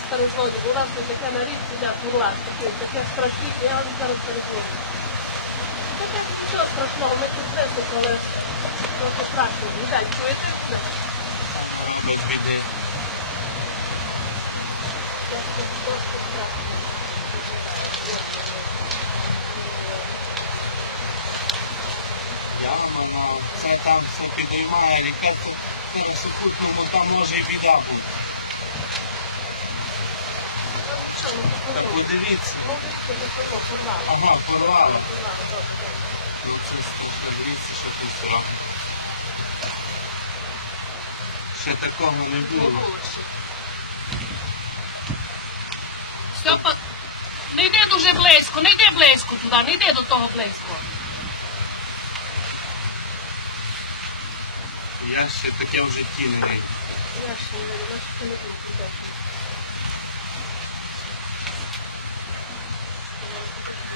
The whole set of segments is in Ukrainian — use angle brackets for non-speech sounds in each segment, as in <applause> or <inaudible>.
перезвоню, у нас тут таке на річці, де бурлак, таке, таке страшне, я вам зараз перезвоню. Таке нічого страшного, ми тут висипали, трохи краще. Дай, чуєте? Не. Робить біди. Трошки, трошки страшно. Яма, ну, це там все підіймає, ріка це на там може і біда бути. Та подивіться. Ага, добре. Ну це страшно, дивіться, що тут робить. Ще такого не Не було. ще. Степа, не йди дуже близько, не йди близько туди, не йди до того близько. Я ще таке в житті не видів. Я ще не видела, що не було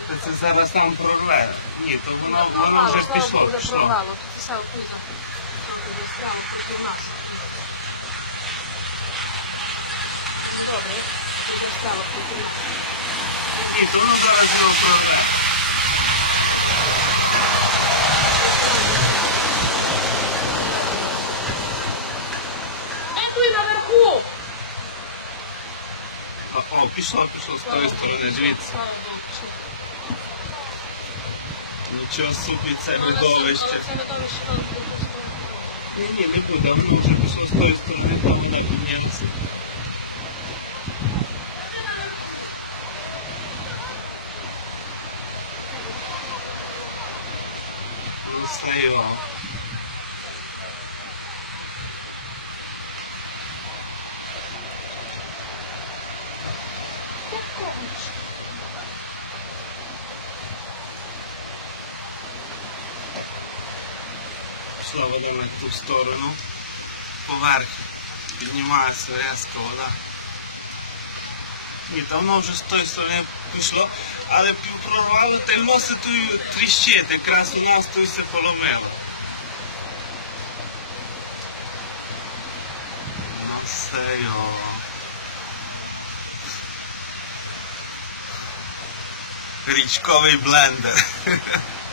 Та це зараз там прорве. Ні, то воно, воно вже слава пішло, пішло. Тут все пізно. Справа проти нас. Добре, вже справа проти нас. Ні, то воно зараз його прорве. Е, туй наверху! О, о, пішло, пішло з тої сторони, дивіться. Нічого собі, це видовище. Ні, ні, не буде, воно вже пішло з тої сторони, там вона піднялася. Ну все його. Пішла вода на ту сторону. Поверх. Піднімається резко вода. Ні, давно вже з тої сторони пішло, але прорвало та й носить ту тріщить, якраз у нас то все поломило. Ну все його. Річковий блендер. <laughs>